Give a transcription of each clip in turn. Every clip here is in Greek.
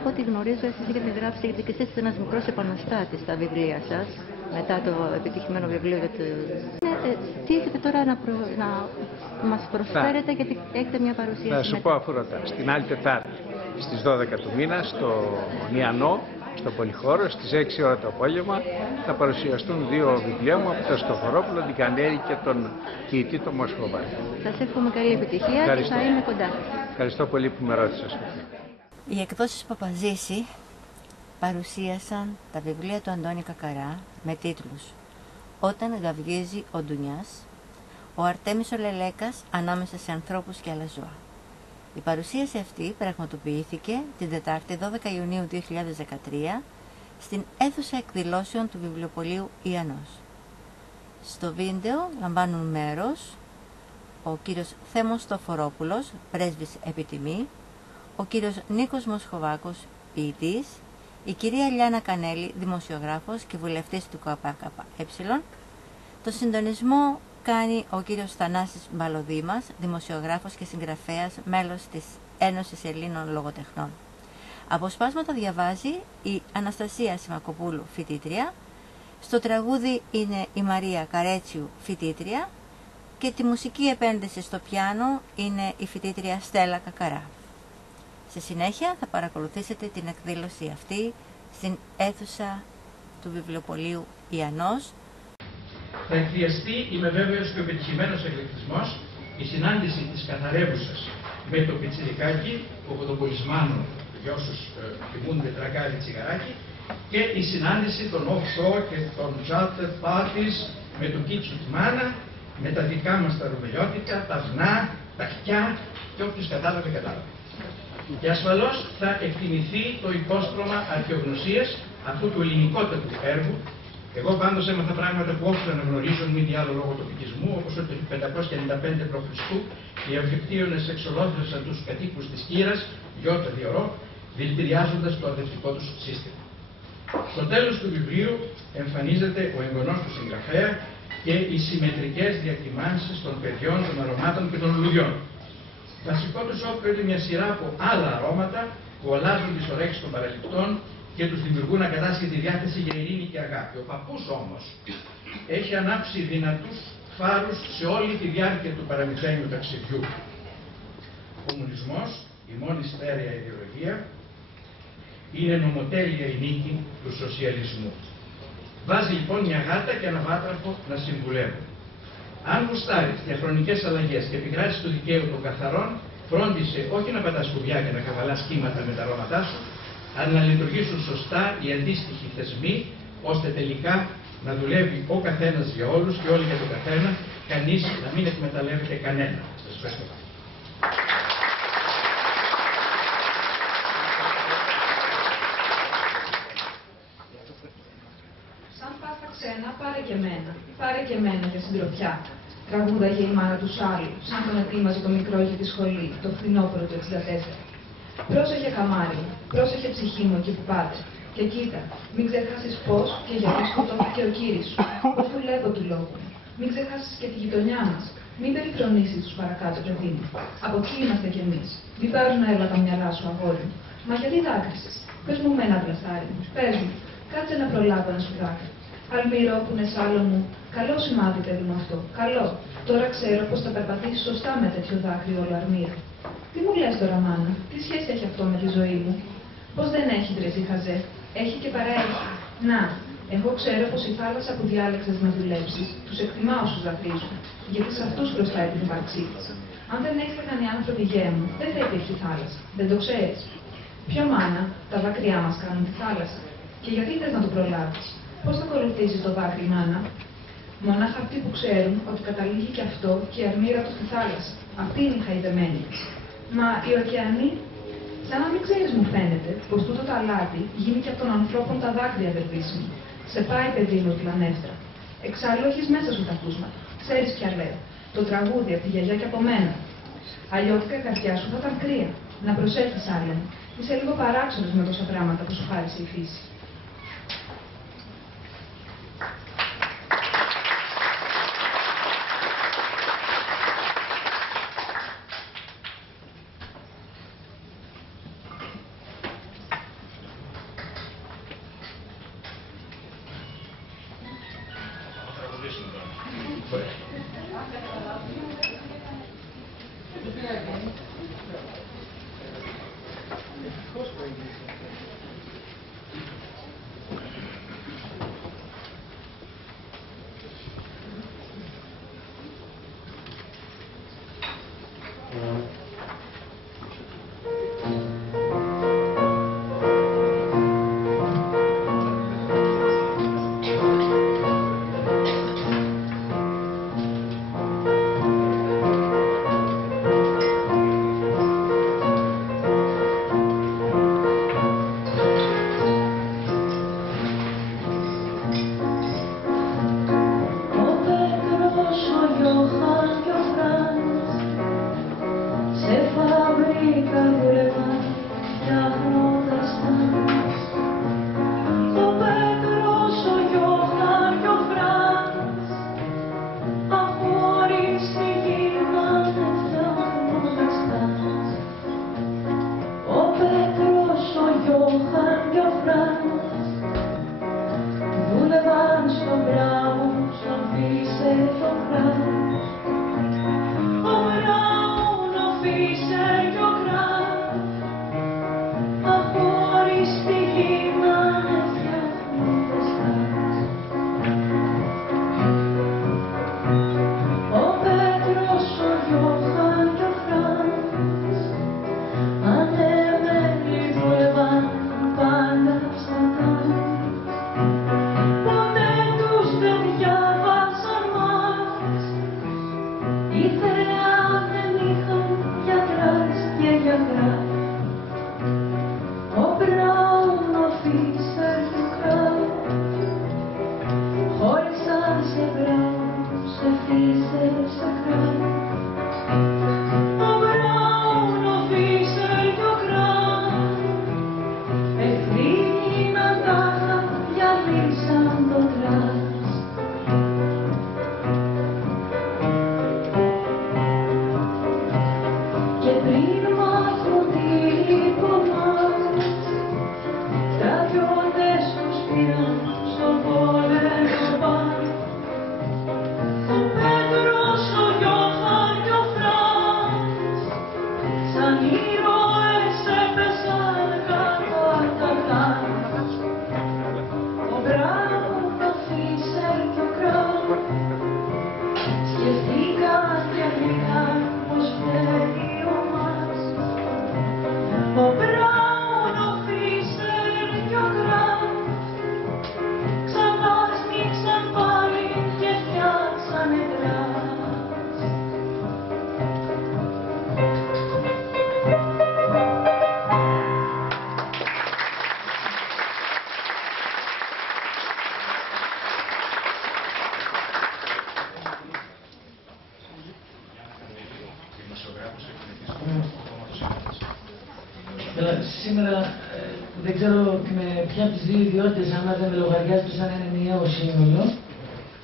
Από ό,τι γνωρίζω, εσείς έχετε γράψει, γιατί και εσείς είστε ένας μικρός επαναστάτης στα βιβλία σας, μετά το επιτυχημένο βιβλίο για το... Τι έχετε τώρα να μας προσφέρετε, γιατί έχετε μια παρουσίαση? Θα σου πω αφού ρωτάς. Την άλλη Τετάρτη, στις 12 του μήνα, στο Νιανό, στο Πολυχώρο, στις 6 ώρα το απόγευμα, θα παρουσιαστούν δύο βιβλία μου από τον Στοφορόπουλο, την Κανέλη και τον ποιητή τον Μοσχοβάτη. Σας εύχομαι καλή επιτυχία και θα είμαι κοντά σας. Ευχαριστώ πολύ που με ρώτησες. Οι εκδόσεις Παπαζήση παρουσίασαν τα βιβλία του Αντώνη Κακαρά με τίτλους «Όταν γαυγίζει ο Ντουνιάς», «Ο Αρτέμις ο Λελέκας ανάμεσα σε ανθρώπους και άλλα ζώα». Η παρουσίαση αυτή πραγματοποιήθηκε την Τετάρτη 12 Ιουνίου 2013 στην αίθουσα εκδηλώσεων του βιβλιοπωλείου Ιαννός. Στο βίντεο λαμβάνουν μέρος ο κύριος Θέμος Στοφορόπουλος, πρέσβης επιτιμή, ο κύριος Νίκος Μοσχοβάκος, ποιητής, η κυρία Λιάννα Κανέλη, δημοσιογράφος και βουλευτής του ΚΚΕ. Το συντονισμό κάνει ο κύριος Θανάσης Μπαλοδήμας, δημοσιογράφος και συγγραφέας, μέλος της Ένωσης Ελλήνων Λογοτεχνών. Αποσπάσματα διαβάζει η Αναστασία Σιμακοπούλου, φοιτήτρια. Στο τραγούδι είναι η Μαρία Καρέτσιου, φοιτήτρια. Και τη μουσική επένδυση στο πιάνο είναι η φοιτήτρια Στέλλα Κακαρά. Στη συνέχεια θα παρακολουθήσετε την εκδήλωση αυτή στην αίθουσα του βιβλιοπωλείου Ιαννός. Θα εκφιαστεί, είμαι βέβαιος, και ο πετυχημένος εκλεκτισμός, η συνάντηση της καθαρεύουσας με το πιτσιρικάκι, από τον Πολισμάνο, για όσους θυμούνται τρακάρι τσιγαράκι, και η συνάντηση των offshore και των charter parties με το κίτσου τη μάνα, με τα δικά μας τα ρουβελιώτικα, τα αυνά, τα χτιά, και όποιος κατάλαβε, κατάλαβε. Και ασφαλώς θα εκτιμηθεί το υπόστρωμα αρχαιογνωσίας αυτού του ελληνικότατου έργου. Εγώ πάντως έμαθα πράγματα που όφιλα να γνωρίζουν, μη τι άλλο λόγω τοπικισμού, όπως ότι το 595 π.Χ. οι Αυγεπτίωνες εξολόθρευσαν τους κατοίκους της Κύρας, Γιώτα Διορό, δηλητηριάζοντας το αδερφικό τους σύστημα. Στο τέλος του βιβλίου εμφανίζεται ο εγγονός του συγγραφέα και οι συμμετρικές διακυμάνσεις των παιδιών, των αρωμάτων και των λουλουδιών. Βασικό του όπλο είναι μια σειρά από άλλα αρώματα που αλλάζουν τις ορέξεις των παραληπτών και τους δημιουργούν ακατάσχετη διάθεση για ειρήνη και αγάπη. Ο παππούς όμως έχει ανάψει δυνατούς φάρους σε όλη τη διάρκεια του παραμυθένιου ταξιδιού. Ο κομμουνισμός, η μόνη στέρεα ιδεολογία, είναι νομοτέλεια η νίκη του σοσιαλισμού. Βάζει λοιπόν μια γάτα και ένα βάτραχο να συμβουλεύουν. Αν γουστάρεις διαχρονικές αλλαγές και επικράσεις του δικαίου των καθαρών, φρόντισε όχι να πατάς κουβιά και να καβαλάς κύματα με τα αρώματά σου, αλλά να λειτουργήσουν σωστά οι αντίστοιχοι θεσμοί, ώστε τελικά να δουλεύει ο καθένας για όλους και όλοι για τον καθένα, κανείς να μην εκμεταλλεύεται κανένα. Σας ευχαριστώ. Σαν πας στα ξένα, πάρε και μένα. Πάρε και μένα για συντροφιά. Τραγούδαγε η μάνα του Σάλου, σαν τον ετοίμαζε το μικρό για τη σχολή, το φθινόπωρο του 64. Πρόσεχε καμάρι, πρόσεχε ψυχή μου εκεί που πάτε. Και κοίτα, μην ξεχάσεις πώς και γιατί σκοτώθηκε ο κύρις σου. Πώς δουλεύω του λόγου. Μην ξεχάσεις και τη γειτονιά μας. Μην περιφρονήσεις τους παρακάτω, παιδί μου. Από εκεί είμαστε κι εμείς. Μην πάρουν έλα τα μυαλά σου, αγόρι μου. Μα γιατί δάκρυσες? Πες μου με ένα βλαστάρι μου. Πες μου, κάτσε να προλάβω να σου δάκρυ. Αλμυρό που είναι σάλο μου, καλό σημάδι παιδί μου αυτό. Καλό. Τώρα ξέρω πως θα περπατήσεις σωστά με τέτοιο δάκρυ όλο αρμύρο. Τι μου λες τώρα, μάνα, τι σχέση έχει αυτό με τη ζωή μου? Πως δεν έχει, βρε χαζέ? Έχει και παραέχει. Να, Εγώ ξέρω πως η θάλασσα που διάλεξες να δουλέψεις, τους εκτιμά όσους δακρύζουν, γιατί σε αυτούς χρωστάει την ύπαρξή της. Αν δεν έφταγαν οι άνθρωποι γέα μου, δεν θα υπήρχε θάλασσα. Δεν το ξέρεις. Ποιο μάνα, τα δάκρυά μας κάνουν τη θάλασσα. Και γιατί θες να το προλάβεις. Πώς θα ακολουθήσεις το δάκρυ, μάνα. Μονάχα αυτοί που ξέρουν ότι καταλήγει και αυτό και η αρμύρα του στη θάλασσα. Αυτή είναι η χαϊδεμένη. Μα οι ωκεανοί, σαν να μην ξέρεις, μου φαίνεται, πως τούτο το αλάτι γίνει και από των ανθρώπων τα δάκρυα δερβίσιμου. Σε πάει, παιδί μου, πλανεύτρα. Εξάλλου έχεις μέσα σου τα ακούσματα. Ξέρεις ποια λέω. Το τραγούδι από τη γιαγιά και από μένα. Αλλιώτικα η καρδιά σου θα ήταν κρύα. Να προσέχεις, άλλα μου. Είσαι λίγο παράξενος με τόσα πράγματα που σου χάρισε η φύση. Σήμερα δεν ξέρω με ποια από τις δύο ιδιότητες, άμα δεν με λογαριάζεται σαν ένα ενιαίο σύνολο.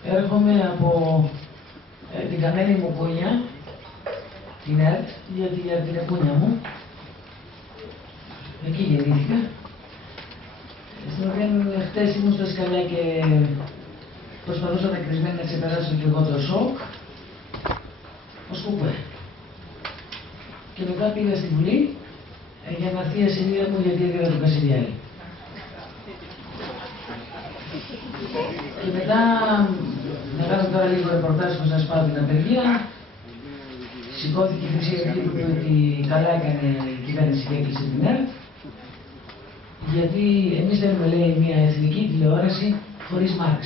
Έρχομαι από την καμένη μου κούνια, την ΕΡΤ, γιατί για την κούνια μου. Εκεί γεννήθηκα. Στην οποία χτες ήμουν στα σκαλιά και προσπαθούσα δακρυσμένη να ξεπεράσω και εγώ το σοκ. Ως κουπέ. Και μετά πήγα στη Βουλή για να έρθει η ασυλία μου γιατί έδιωνα τον Κασιδιάρη. Και μετά, να κάνω τώρα λίγο ρεπορτάζ που σας πάω την απεργία, σηκώθηκε η Χρυσή Αυγή που είπε ότι καλά έκανε η κυβέρνηση και έκλεισε την ΕΡΤ, γιατί εμείς θέλουμε, λέει, μια εθνική τηλεόραση χωρίς Μάρξ.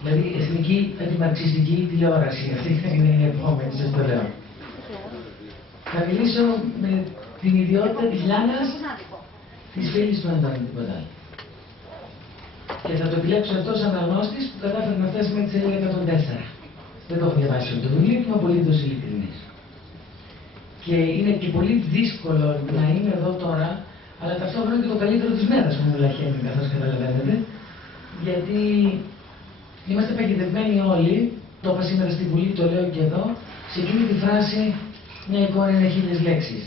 Δηλαδή εθνική αντιμαρξιστική τηλεόραση. Αυτή είναι η επόμενη, σας το λέω. Θα μιλήσω με την ιδιότητα της Λάνας, της φίλης του Αντώνη, τίποτα άλλο. Και θα το επιλέξω αυτό σαν αναγνώστης που κατάφερε να φτάσει με τη σελίδα 104. Δεν το έχω διαβάσει όλο το βιβλίο, είμαι απολύτως ειλικρινής. Και είναι και πολύ δύσκολο να είμαι εδώ τώρα, αλλά ταυτόχρονα και το καλύτερο της μέρας που μου λαχαίνει, καθώς καταλαβαίνετε. Γιατί είμαστε παγιδευμένοι όλοι, το είπα σήμερα στη Βουλή, το λέω και εδώ, σε εκείνη τη φράση «Μια εικόνα είναι 1000 λέξεις».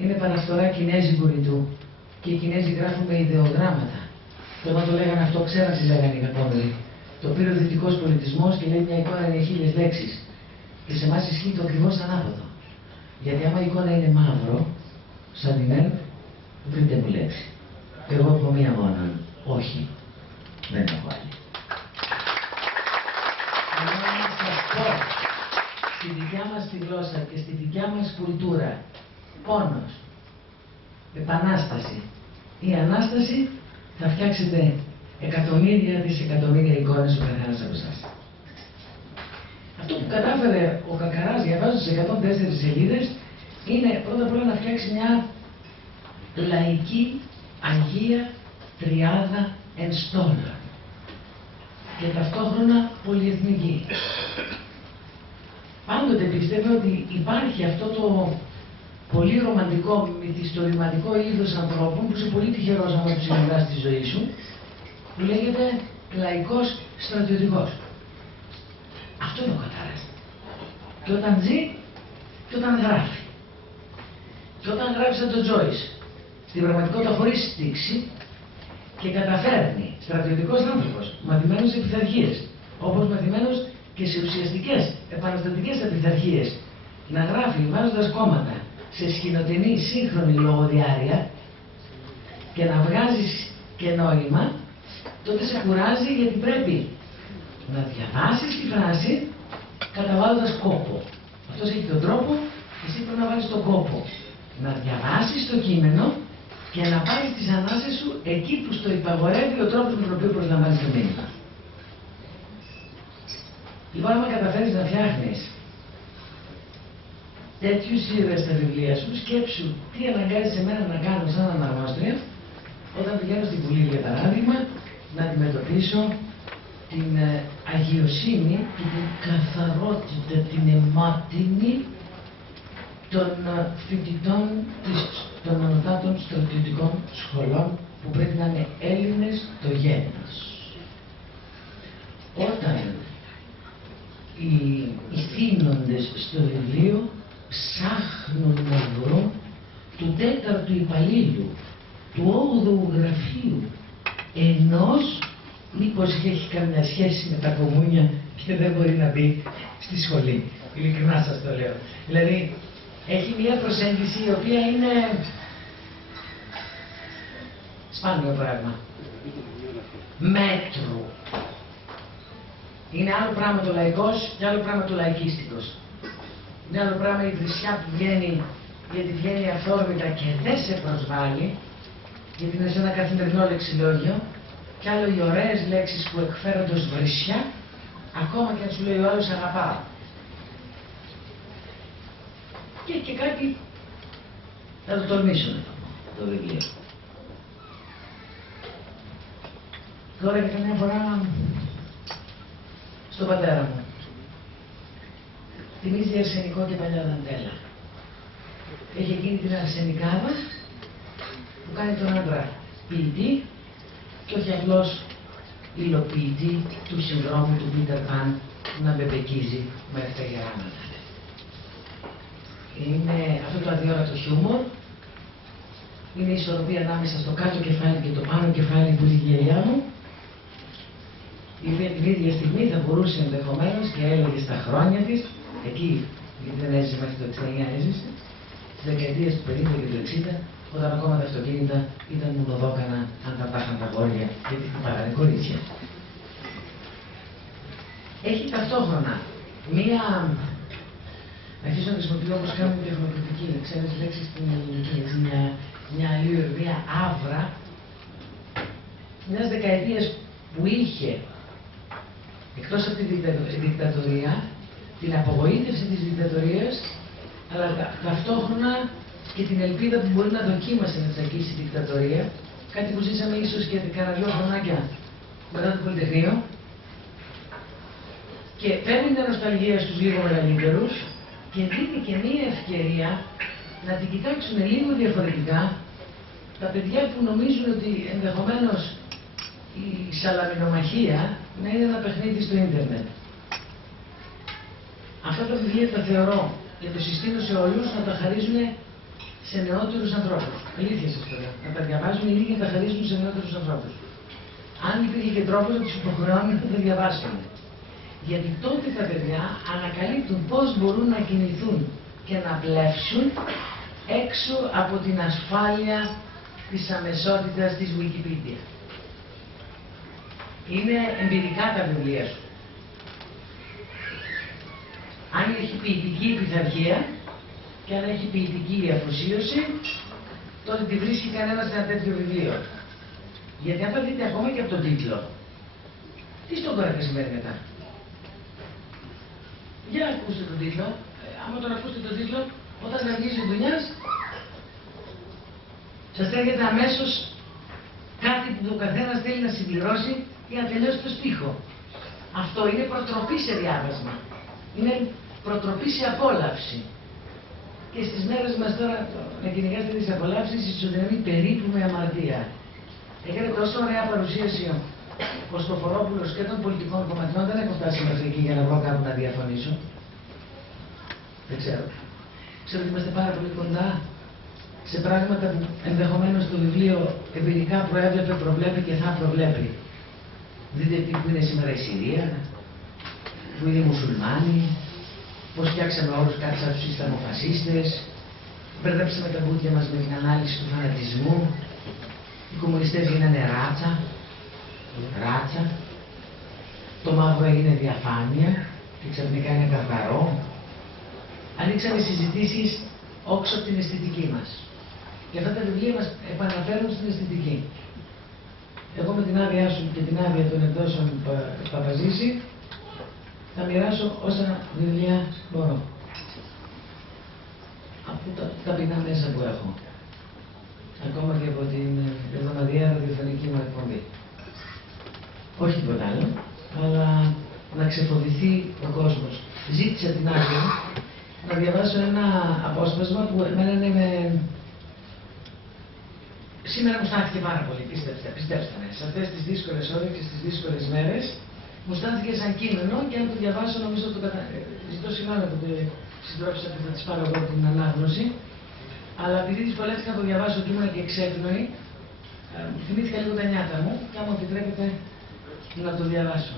Είναι παραστορά κινέζικου ρητού και οι Κινέζοι γράφουν με ιδεογράμματα. Και όταν το λέγανε αυτό, ξέραν τι λέγανε οι κακόμεροι. Το πήρε ο δυτικός πολιτισμός και λέει «Μια εικόνα είναι 1000 λέξεις». Και σε εμάς ισχύει το ακριβώς ανάποδο. Γιατί άμα η εικόνα είναι μαύρο, σαν την ΕΡΤ, βρείτε μου λέξη. Και εγώ έχω μία μόνο. Όχι, δεν έχω άλλη. Αλλά να σας πω, στη δικιά μας τη γλώσσα και στη δικιά μας κουλτούρα, πόνος, επανάσταση ή ανάσταση, θα φτιάξετε εκατομμύρια δισεκατομμύρια εικόνες ο καθένας από εσάς. Αυτό που κατάφερε ο Κακαράς, διαβάζοντας 104 σελίδες, είναι πρώτα απ' όλα να φτιάξει μια λαϊκή Αγία Τριάδα εν στόλα και ταυτόχρονα πολυεθνική. Πάντοτε πιστεύω ότι υπάρχει αυτό το πολύ ρομαντικό, μυθιστορηματικό είδος ανθρώπων που είσαι πολύ τυχερός άμα τους συναντάς στη ζωή σου, που λέγεται λαϊκός στρατιωτικός. Αυτό είναι ο Κακαράς. Και όταν ζει και όταν γράφει. Και όταν γράφει σαν τον Τζόις, στην πραγματικότητα χωρίς στίξη και καταφέρνει στρατιωτικός άνθρωπος, μαθημένος σε πειθαρχίες, όπως μαθημένος και σε ουσιαστικές επαναστατικές πειθαρχίες, να γράφει βάζοντας κόμματα σε σκηνοτενή σύγχρονη λογοδιάρεια και να βγάζεις και νόημα, τότε σε κουράζει γιατί πρέπει να διαβάσεις τη φράση καταβάλλοντας κόπο. Αυτός έχει τον τρόπο, εσύ πρέπει να βάλεις τον κόπο. Να διαβάσεις το κείμενο και να πάρεις τις ανάσες σου εκεί που στο υπαγορεύει ο τρόπος με τον οποίο προσλαμβάνεις το μήνυμα. Λοιπόν, άμα καταφέρεις να φτιάχνεις τέτοιους ήρωες στα βιβλία σου, σκέψου τι αναγκάζεις εμένα να κάνω σαν αναγνώστρια όταν πηγαίνω στην Βουλή, για παράδειγμα, να αντιμετωπίσω την αγιοσύνη και την καθαρότητα, την αιμάτινη των φοιτητών των ανωτάτων στρατιωτικών σχολών που πρέπει να είναι Έλληνες το γένος. Όταν οι θύνοντες στο βιβλίο ψάχνουν να βρουν του 4ου υπαλλήλου, του 8ου γραφείου ενός, μήπως έχει καμιά σχέση με τα κομμούνια και δεν μπορεί να μπει στη σχολή. Ειλικρινά σας το λέω. Δηλαδή, έχει μια προσέγγιση η οποία είναι σπάνιο πράγμα. Μέτρου. Είναι άλλο πράγμα το λαϊκός και άλλο πράγμα το λαϊκίστικος. Είναι άλλο πράγμα η βρισιά που βγαίνει, γιατί βγαίνει αυθόρμητα και δεν σε προσβάλλει, γιατί είναι σε ένα καθημερινό λεξιλόγιο, κι άλλο οι ωραίες λέξεις που εκφέρονται ως βρισιά, ακόμα και αν σου λέει ο άλλος αγαπάω. Και κάτι θα το τολμήσω να το βιβλίο. Τώρα και καμιά φορά στον πατέρα μου. Θυμίζει αρσενικό και παλιά δαντέλα. Έχει εκείνη την αρσενικάδα που κάνει τον άντρα ποιητή και όχι απλώς υλοποιητή του συνδρόμου του Πίτερ Παν να μπεμπεκίζει μέχρι τα γεράματα. Είναι αυτό το αδιόρατο χιούμορ, είναι η ισορροπία ανάμεσα στο κάτω κεφάλι και το πάνω κεφάλι που είναι η γυαλιά μου, η οποία την ίδια στιγμή θα μπορούσε ενδεχομένως και έλεγε στα χρόνια της, εκεί, γιατί δεν έζησε μέχρι το 69, έζησε, στις δεκαετίες του 50 και του 60, όταν ακόμα τα αυτοκίνητα ήταν μονοδόκανα αν τα πάχαν τα γόρια, γιατί χτυπάγανε κορίτσια. έχει ταυτόχρονα μία. Αρχίζω να χρησιμοποιώ όπως κάνουμε τεχνοκριτική, ξέρεις λέξεις στην ελληνική, μια αλλήλω, μια άβρα μιας δεκαετίας που είχε, εκτός από τη δικτατορία, την απογοήτευση της δικτατορίας, αλλά ταυτόχρονα και την ελπίδα που μπορεί να δοκίμασε να τσακίσει η δικτατορία, κάτι που ζήσαμε ίσως και κάνα 2 χρονάκια μετά το Πολυτεχνείο, και παίρνει την νοσταλγία στους λίγο μεγαλύτερους και δίνει και μία ευκαιρία να την κοιτάξουν λίγο διαφορετικά τα παιδιά που νομίζουν ότι ενδεχομένως η σαλαμινομαχία να είναι ένα παιχνίδι στο ίντερνετ. Αυτά τα βιβλία τα θεωρώ και το συστήνω σε όλους να τα χαρίζουν σε νεότερους ανθρώπους. Αλήθεια σας το λέω. Να τα διαβάζουν οι ίδιοι και να τα χαρίζουν σε νεότερους ανθρώπους. Αν υπήρχε και τρόπος να τους υποχρεώνουν να τα διαβάσουν. Γιατί τότε τα παιδιά ανακαλύπτουν πώς μπορούν να κινηθούν και να πλεύσουν έξω από την ασφάλεια της αμεσότητας της Wikipedia. Είναι εμπειρικά τα βιβλία σου. Αν έχει ποιητική πειθαρχία και αν έχει ποιητική αφοσίωση, τότε τη βρίσκει κανένας σε ένα τέτοιο βιβλίο. Γιατί αν θα δείτε ακόμα και από τον τίτλο, τι στον κορακά σημαίνει μετά. Για ακούστε τον τίτλο. Άμα τον ακούσετε τον τίτλο, όταν γαργίζει ο Ντουνιάς, σας έρχεται αμέσως κάτι που ο καθένας θέλει να συμπληρώσει για να τελειώσει το στίχο. Αυτό είναι προτροπή σε διάβασμα. Είναι προτροπή σε απόλαυση. Και στις μέρες μας τώρα να κυνηγάτε τις απολαύσεις ισοδυναμεί περίπου με αμαρτία. Έκανε τόσο ωραία παρουσίαση ο Χριστοφορόπουλος και των πολιτικών κομματιών, δεν έχω φτάσει μέχρι εκεί για να βρω κάπου να διαφωνήσω. Δεν ξέρω. Ξέρω ότι είμαστε πάρα πολύ κοντά σε πράγματα που ενδεχομένως το βιβλίο εμπειρικά προέβλεπε, προβλέπει και θα προβλέπει. Δείτε που είναι σήμερα η Συρία, που είναι οι μουσουλμάνοι, πώς φτιάξαμε όλους κάτι σαν τους Ισλαμοφασίστες, μπερδέψαμε τα μπούτια μας με την ανάλυση του φανατισμού, οι κομμουνιστές γίνανε ράτσα, το μαύρο έγινε διαφάνεια και ξαφνικά είναι καθαρό. Ανοίξαμε συζητήσεις όξω από την αισθητική μας. Και αυτά τα βιβλία μας επαναφέρουν στην αισθητική. Εγώ με την άδειά σου και την άδεια των εκδόσεων Παπαζήση θα μοιράσω όσα βιβλία μπορώ. Από τα ταπεινά μέσα που έχω. Ακόμα και από την εβδομαδιαία ραδιοφωνική μου εκπομπή. Όχι τίποτα άλλο, αλλά να ξεφοβηθεί ο κόσμος. Ζήτησα την άδεια να διαβάσω ένα απόσπασμα που εμένα είναι σήμερα μου στάθηκε πάρα πολύ, πιστέψτε με. Σε αυτές τις δύσκολες ώρες και στις δύσκολες μέρες μου στάθηκε σαν κείμενο και αν το διαβάσω νομίζω το ζητώ συγγνώμη που συντρόφισα που θα της πάρω εγώ την ανάγνωση, αλλά επειδή δυσκολεύτηκα να το διαβάσω και ήμουν και εξέπνοη, θυμήθηκα λίγο τα νιάτα μου και αν μου επιτρέπετε να το διαβάσω.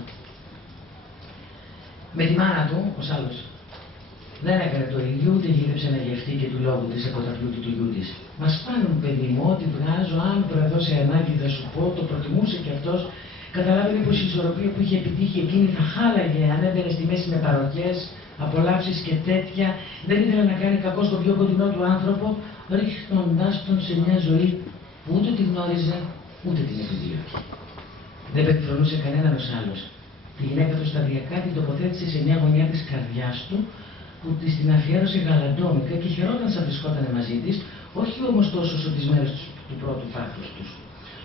Με τη μάνα του, ως άλλος, δεν έκανε το ίδιο, ούτε γύρεψε να γευτεί και του λόγου της από τα πλούτη του γιού της. Μα σπάνουν, παιδί μου, ό,τι βγάζω, αν προεδώσει ανάγκη θα σου πω, το προτιμούσε κι αυτός. Καταλάβαινε πως η ισορροπία που είχε επιτύχει εκείνη θα χάλαγε αν έμπαινε στη μέση με παροχές, απολαύσεις και τέτοια. Δεν ήθελε να κάνει κακό στο πιο κοντινό του άνθρωπο, ρίχνοντάς τον σε μια ζωή που ούτε τη γνώριζε, ούτε την επιδίωκε. Δεν περιφρονούσε κανέναν ως άλλος. Τη γυναίκα του σταδιακά την τοποθέτησε σε μια γωνιά της καρδιάς του, που της την αφιέρωσε γαλαντόμικα και χαιρόταν σαν βρισκότανε μαζί της, όχι όμως τόσο όσο τις μέρες του πρώτου πάθους τους.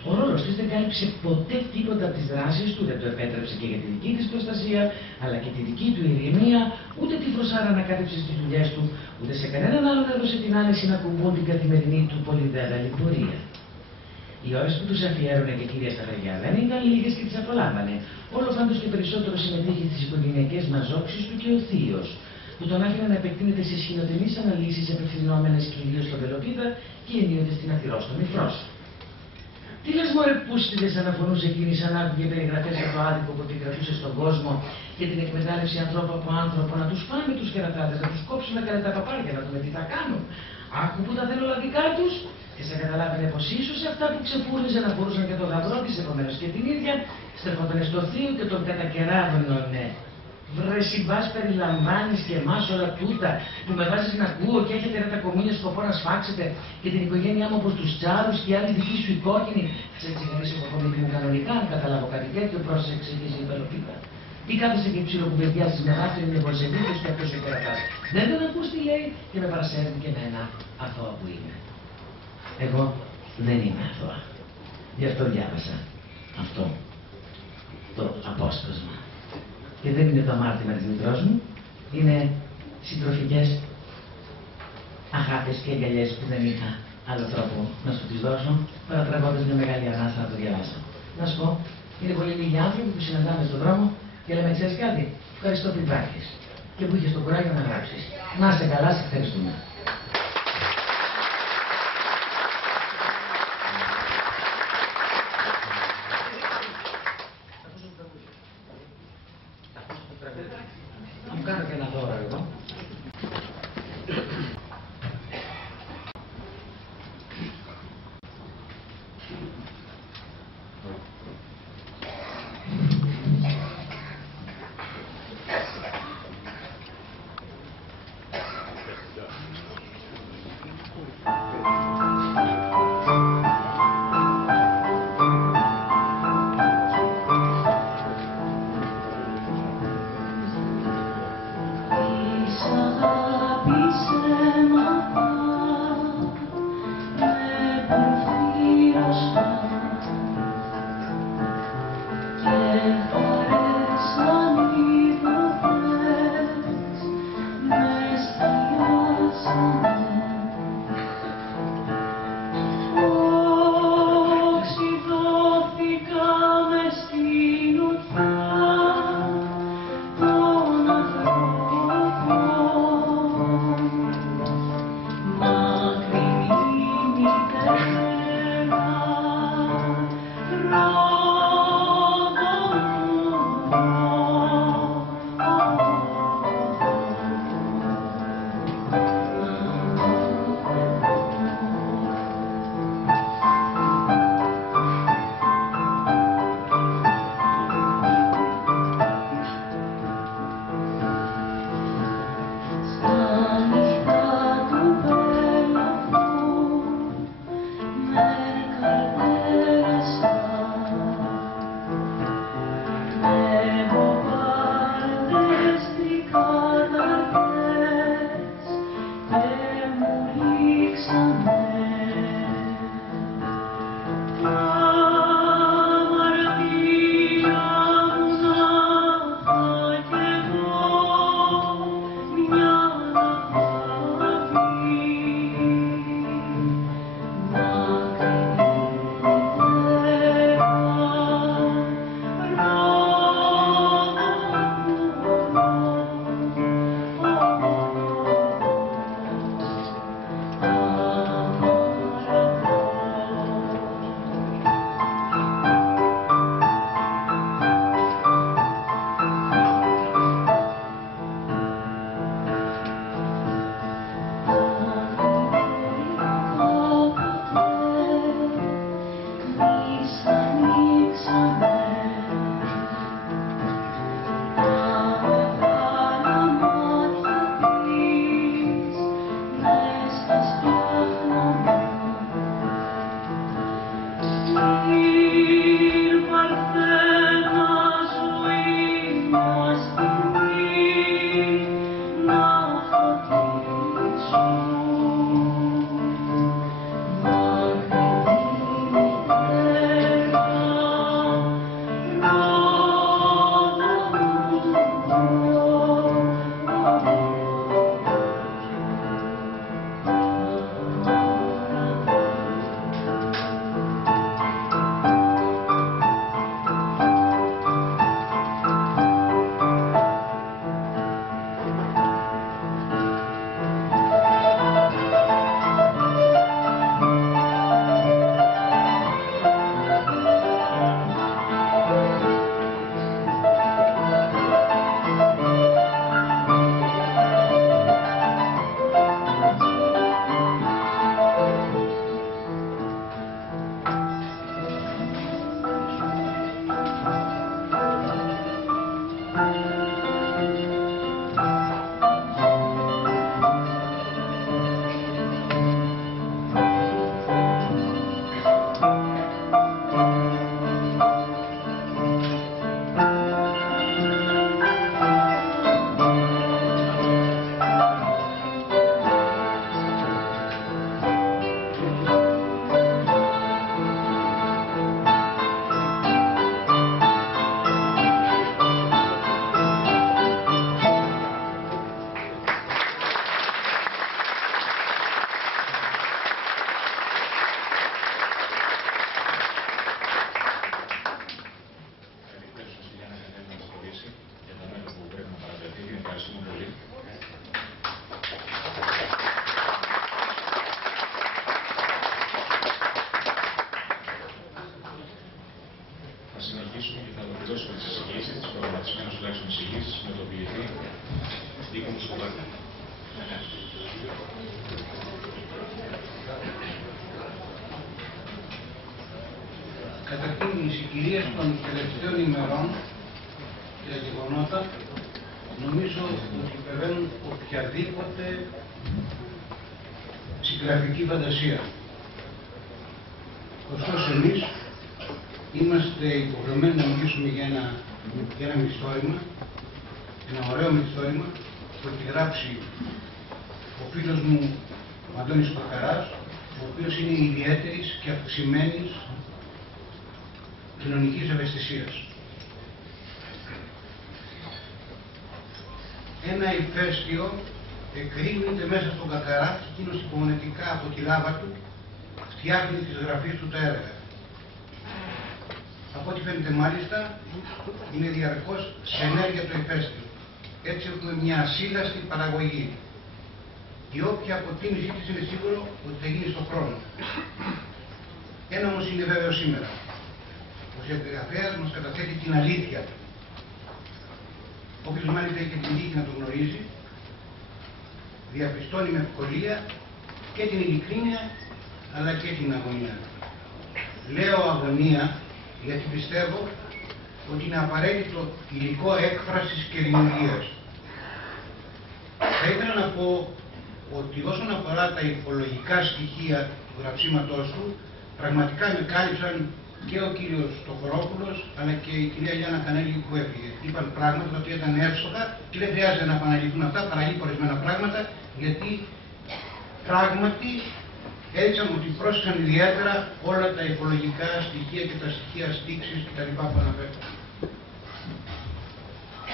Ο ρόλος της δεν κάλυψε ποτέ τίποτα από τις δράσεις του, δεν το επέτρεψε και για τη δική της προστασία, αλλά και τη δική του ηρεμία, ούτε τη φροσάρα ανακάλυψε στις δουλειές του, ούτε σε κανέναν άλλον έδωσε την άνεση να κουμπούν την καθημερινή του πολυδέδαλη πορεία. Οι ώρες που τους αφιέρωνε και κυρία στα παιδιά δεν ήταν λίγες και τις απολάμβανε. Όλο πάντως και περισσότερο συμμετείχε στις οικογενειακές μαζόξεις του και ο θείος, που τον άφηνε να επεκτείνεται σε σχηνοτενείς αναλύσεις απευθυνόμενες κυρίως στον Πελοπίδα και ενίοτε στην Αθυρόστομη Φρόσα. Τι λες μωρέ πούστιδες, αναφωνούσε εκείνη σαν άκουγε περιγραφές για το άδικο που επικρατούσε στον κόσμο και την εκμετάλλευση ανθρώπου από άνθρωπο, να τους φάνε τους κερατάδες, να τους κόψουν καλά τα παπάρια, να δούμε τι θα κάνουν. Άκου που τα θέλουν όλα δικά τους και σε καταλάβαινε πως ίσως αυτά που ξεφούριζε να μπορούσαν και το γαμπρό της, επομένως και την ίδια, στρεφόταν στο θείο και τον κατακεράβωνε. Βρε συμπάς περιλαμβάνεις και εμάς όλα τούτα που με βάζεις να ακούω και έχετε ρε τα κομμούνια σκοπό να σφάξετε και την οικογένειά μου όπως τους τσάρους και οι άλλοι δικοί σου οι κόκκινοι. Σε εξηγήσει ο κομμάτι μου κανονικά, αν καταλάβω κάτι τέτοιο, πρόσεξε και η υπεροπίτα. Τι κάθεσαι και ψιλοκουμπεδιάζεις με γράφει είναι βολσεβίτος και αυτός ο κερατάς. Δεν τον ακούς τι λέει και με παρασέρνει και εμένα αθώα που είμαι. Εγώ δεν είμαι αθώα. Γι' αυτό διάβασα αυτό το απόσπασμα. Και δεν είναι το αμάρτημα της μητρός μου, είναι συντροφικές αγάπες και αγκαλιές που δεν είχα άλλο τρόπο να σου τις δώσω, παρατραγώντας μια μεγάλη ανάσα να το διαβάσω. Να σου πω, είναι πολύ λίγοι άνθρωποι που συναντάμε στον δρόμο και λέμε, ξέρεις κάτι, ευχαριστώ που υπάρχεις και που είχες το κουράγιο να γράψεις. Να είσαι καλά, σε ευχαριστούμε. Να μου κάνω και ένα δώρο εγώ. Isa Καταρχήν, οι συγκυρίες των τελευταίων ημερών και τα γεγονότα νομίζω ότι υπερβαίνουν οποιαδήποτε συγγραφική φαντασία. Ωστόσο, εμείς είμαστε υποχρεωμένοι να μιλήσουμε για ένα μυθιστόρημα, ένα ωραίο μυθιστόρημα που έχει γράψει ο φίλος μου ο Αντώνης Κακαράς, ο οποίος είναι ιδιαίτερης και αυξημένης κοινωνικής ευαισθησίας. Ένα ηφαίστειο εκρήγνεται μέσα στον Κακαρά και εκείνος υπομονετικά από τη λάβα του φτιάχνει τις γραφείς του τα έργα. Από ό,τι φαίνεται μάλιστα είναι διαρκώς σε ενέργεια το ηφαίστειο. Έτσι έχουμε μια ασύλλαστη παραγωγή. Η όποια αποτίμησή της είναι σίγουρο ότι θα γίνει στον χρόνο. Ένα όμως είναι βέβαιο σήμερα. Ο συγγραφέας μας καταθέτει την αλήθεια του. Όποιος μάλιστα έχει την τύχη να το γνωρίζει, διαπιστώνει με ευκολία και την ειλικρίνεια αλλά και την αγωνία. Λέω αγωνία γιατί πιστεύω ότι είναι απαραίτητο υλικό έκφρασης και δημιουργίας. Θα ήθελα να πω ότι όσον αφορά τα υφολογικά στοιχεία του γραψίματός του, πραγματικά με κάλυψαν και ο κύριος Στοχορόπουλος αλλά και η κυρία Γιάννα Κανέλη που έφυγε. Είπαν πράγματα τα οποία ήταν εύστοχα και δεν χρειάζεται να επαναληφθούν αυτά, παραλείπω ορισμένα πράγματα, γιατί πράγματι έδειξαν ότι πρόσεξαν ιδιαίτερα όλα τα υφολογικά στοιχεία και τα στοιχεία στίξης κτλ. Που αναφέρθηκαν.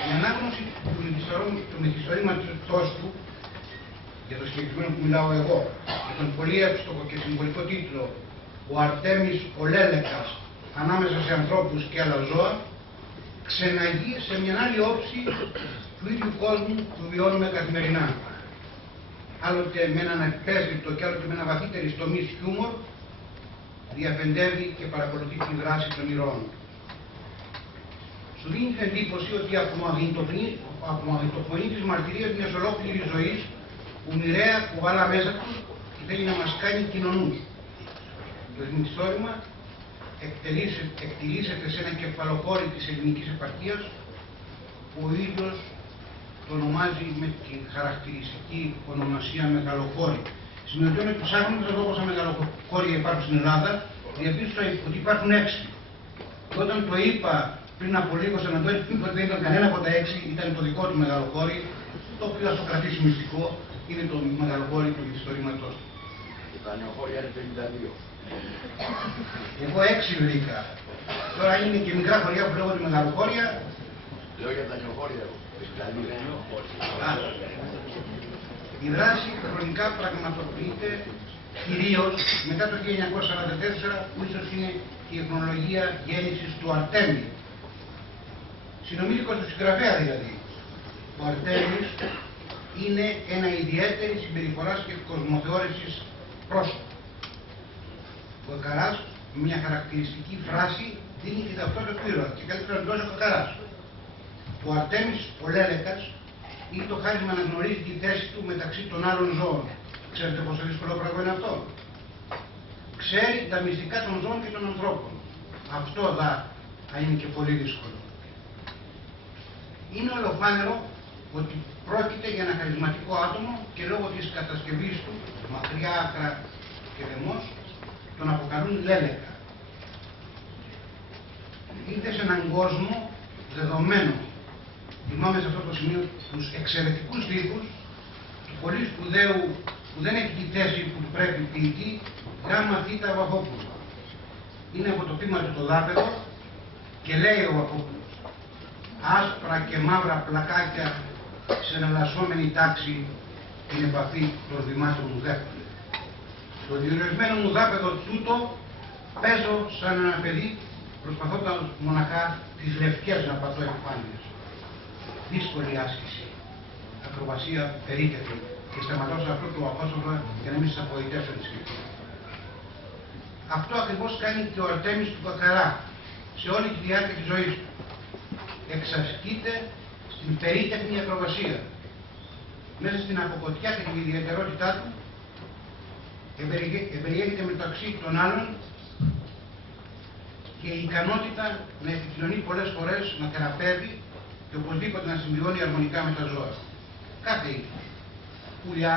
Η ανάγνωση του μυθιστορήματος του, για το συγκεκριμένο που μιλάω εγώ, για τον πολύ εύστοχο και συμβολικό τίτλο «Ο Αρτέμις ο Λέλεκας ανάμεσα σε ανθρώπους και άλλα ζώα», ξεναγεί σε μια άλλη όψη του ίδιου κόσμου που βιώνουμε καθημερινά. Άλλοτε με έναν επέστρεπτο και άλλοτε με ένα βαθύτερη τομή χιούμορ, διαφεντεύει και παρακολουθεί τη δράση των ηρώων. Σου δίνει την εντύπωση ότι απομαγνητοφωνεί τις μαρτυρίες μιας ολόκληρης ζωής που μοιραία κουβάλα μέσα του και θέλει να μας κάνει κοινωνούς. Το μυθιστόρημα εκτιλήσεται σε ένα κεφαλοκόρι της ελληνικής επαρχίας που ο ίδιος το ονομάζει με την χαρακτηριστική ονομασία μεγαλοκόρη. Σημειωτώνει ότι ψάχνοντας εδώ πόσα μεγαλοκόρια υπάρχουν στην Ελλάδα, διαπίστωσα ότι υπάρχουν 6. Και όταν το είπα πριν από λίγο στον Αντώνη, είπε ότι δεν ήταν κανένα από τα 6, ήταν το δικό του μεγαλοκόρι, το οποίο θα το κρατήσει μυστικό, είναι το μεγαλοκόρι του μυθιστορήματός του. Τα νεοχώρια είναι 52. Εγώ 6 βρήκα. Τώρα είναι και μικρά χωριά που λέγονται μεγαλοχώρια. Λέω για τα νεοχώρια. Η δράση χρονικά πραγματοποιείται κυρίως μετά το 1944, που ίσως είναι η χρονολογία γέννησης του Αρτέμι. Συνομήλικος του συγγραφέα δηλαδή. Ο Αρτέμις είναι ένα ιδιαίτερη συμπεριφοράς και κοσμοθεώρησης πρόσωπο. Ο Κακαράς, με μια χαρακτηριστική φράση, δίνει την ταυτότητα του ήρωα και καλύτερα να δώσει ο Κακαράς. Ο Αρτέμις ο Λέλεκας είναι το χάρισμα να γνωρίζει τη θέση του μεταξύ των άλλων ζώων. Ξέρετε πόσο δύσκολο πράγμα είναι αυτό? Ξέρει τα μυστικά των ζώων και των ανθρώπων. Αυτό θα είναι και πολύ δύσκολο. Είναι ολοφάνερο ότι πρόκειται για ένα χαρισματικό άτομο και λόγω της κατασκευής του, μακριά άκρα και λαιμός, τον αποκαλούν Λέλεκα. Είτε σε έναν κόσμο δεδομένο. Θυμάμαι σε αυτό το σημείο τους εξαιρετικούς τύπους του πολύ σπουδαίου που δεν έχει τη θέση που του πρέπει ποιητή, γράμμα Θήτα Βαχόπουλου. Είναι από το πείμα του το δάπεδο και λέει ο Βαχόπουλος: άσπρα και μαύρα πλακάκια σε εναλλασσόμενη τάξη την επαφή των βημάτων μου δέχονται. Το διορισμένο μου δάπεδο τούτο παίζω σαν ένα παιδί προσπαθώντας μοναχά τις λευκές να πατώ επιφάνειες. Δύσκολη άσκηση, ακροβασία περίτευη, και σταματώ σε αυτό το απόσπασμα για να μην σας απογοητεύσω τη σκέψη. Αυτό ακριβώς κάνει και ο Αρτέμις του Κακαρά σε όλη τη διάρκεια της ζωής του. Εξασκείται στην περίτεχνη ακροβασία. μέσα στην αποκοτιά και την ιδιαιτερότητά του, εμπεριέχεται μεταξύ των άλλων και η ικανότητα να επικοινωνεί πολλές φορές, να θεραπεύει και οπωσδήποτε να συμβιώνει αρμονικά με τα ζώα. Κάθε είδους. Πουλιά,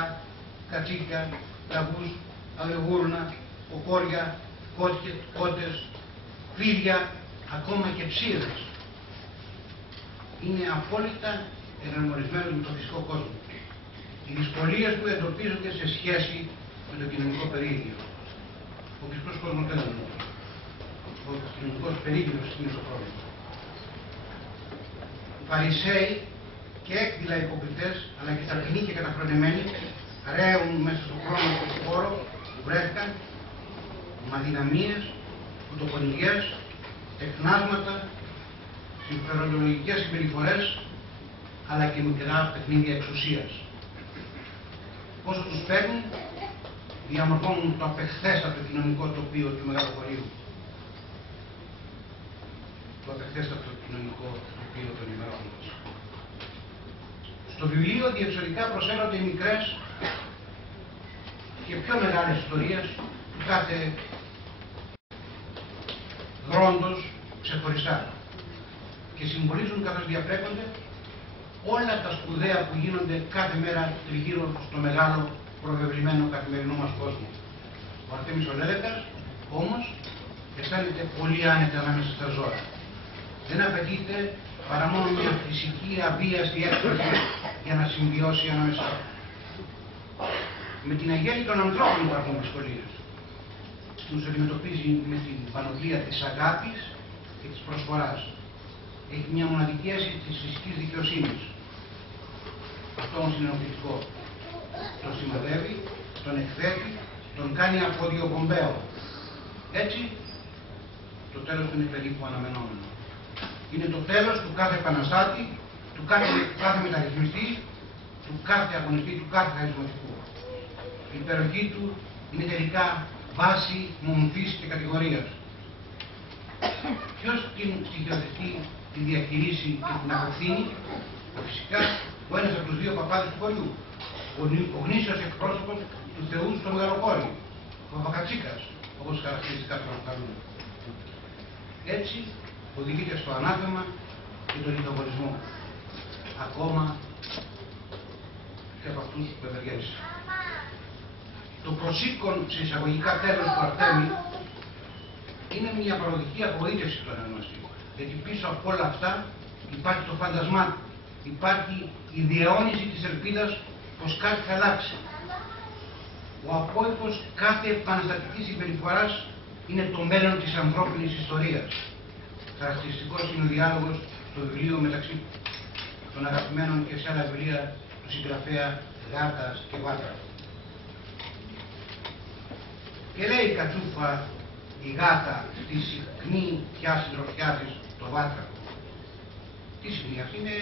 κατσίκια, λαγούς, αγριογούρουνα, κοκόρια, κότες, φίδια, ακόμα και ψήρες. Είναι απόλυτα εναρμονισμένος με τον φυσικό κόσμο. Οι δυσκολίες του εντοπίζονται σε σχέση με το κοινωνικό περίγυρο. Ο φυσικός κόσμος δεν είναι ο κοινωνικός περίγυρος είναι το πρόβλημα. Οι Φαρισαίοι και έκδηλα υποκριτές, αλλά και ταπεινοί και καταφρονεμένοι, ρέουν μέσα στον χρόνο και στον χώρο που βρέθηκαν με αδυναμίες, πρωτοπονηριές, τεχνάσματα, συμφεροντολογικές συμπεριφορές, αλλά και μικρά παιχνίδια εξουσίας. Όσο τους παίρνουν, διαμορφώνουν το απεχθέστατο κοινωνικό τοπίο του μεγαλοχωρίου. Το απεχθέστατο κοινωνικό τοπίο των ημερών μας. Στο βιβλίο διεξοδικά προσέρχονται οι μικρές και πιο μεγάλες ιστορίες του κάθε γρόντος ξεχωριστά και συμβολίζουν καθώς διαπρέπονται όλα τα σπουδαία που γίνονται κάθε μέρα τριγύρω στο μεγάλο προβεβλημένο καθημερινό μας κόσμο. Ο Αρτέμις ο Λέλεκας όμως αισθάνεται πολύ άνετα ανάμεσα στα ζώα. Δεν απαιτείται παρά μόνο μια φυσική αβίαστη έκφραση για να συμβιώσει ανάμεσα. Με την αγέλη των ανθρώπων υπάρχουν δυσκολίες. Τους αντιμετωπίζει με την πανοπλία της αγάπης και της προσφοράς. Έχει μια μοναδική αίσθηση της φυσικής δικαιοσύνης. Αυτό όμως είναι ενοχλητικό. Τον σημαδεύει, τον εκθέτει, τον κάνει αποδιοπομπαίο. Έτσι, το τέλος του είναι περίπου αναμενόμενο. Είναι το τέλος του κάθε επαναστάτη, του κάθε μεταρρυθμιστή, του κάθε αγωνιστή, του κάθε χαρισματικού. Η υπεροχή του είναι τελικά βάση μομφής και κατηγορίας. Ποιος την στοιχειοθετεί, την διαχειρίσει και την απευθύνει? Φυσικά ο ένας από τους δύο παπάδες του χωριού, ο γνήσιος εκπρόσωπος του Θεού στο Μεγαλοχώριο, ο Παπακατσίκας, όπως χαρακτηριστικά τον αποκαλούν. Έτσι οδηγείται στο ανάθεμα και τον λιθοβολισμό, ακόμα και από αυτούς που ευεργέτησε. Το προσήκον σε εισαγωγικά τέλος του Αρτέμι είναι μια παροδική απογοήτευση του αναγνωστή. Γιατί πίσω από όλα αυτά υπάρχει το φάντασμά του. Υπάρχει η διαιώνιση της ελπίδας πως κάτι θα αλλάξει. Ο απόϊχος κάθε επαναστατικής συμπεριφοράς είναι το μέλλον της ανθρώπινης ιστορίας. Χαρακτηριστικός είναι ο διάλογος στο βιβλίο μεταξύ των αγαπημένων και σε άλλα βιβλία του συγγραφέα Γάτας και Βάτρα. Και λέει η Κατσούφα η Γάτα στη συχνή πια συντροφιά της το Βάτρα. Τι σημαίνει αυτή? Είναι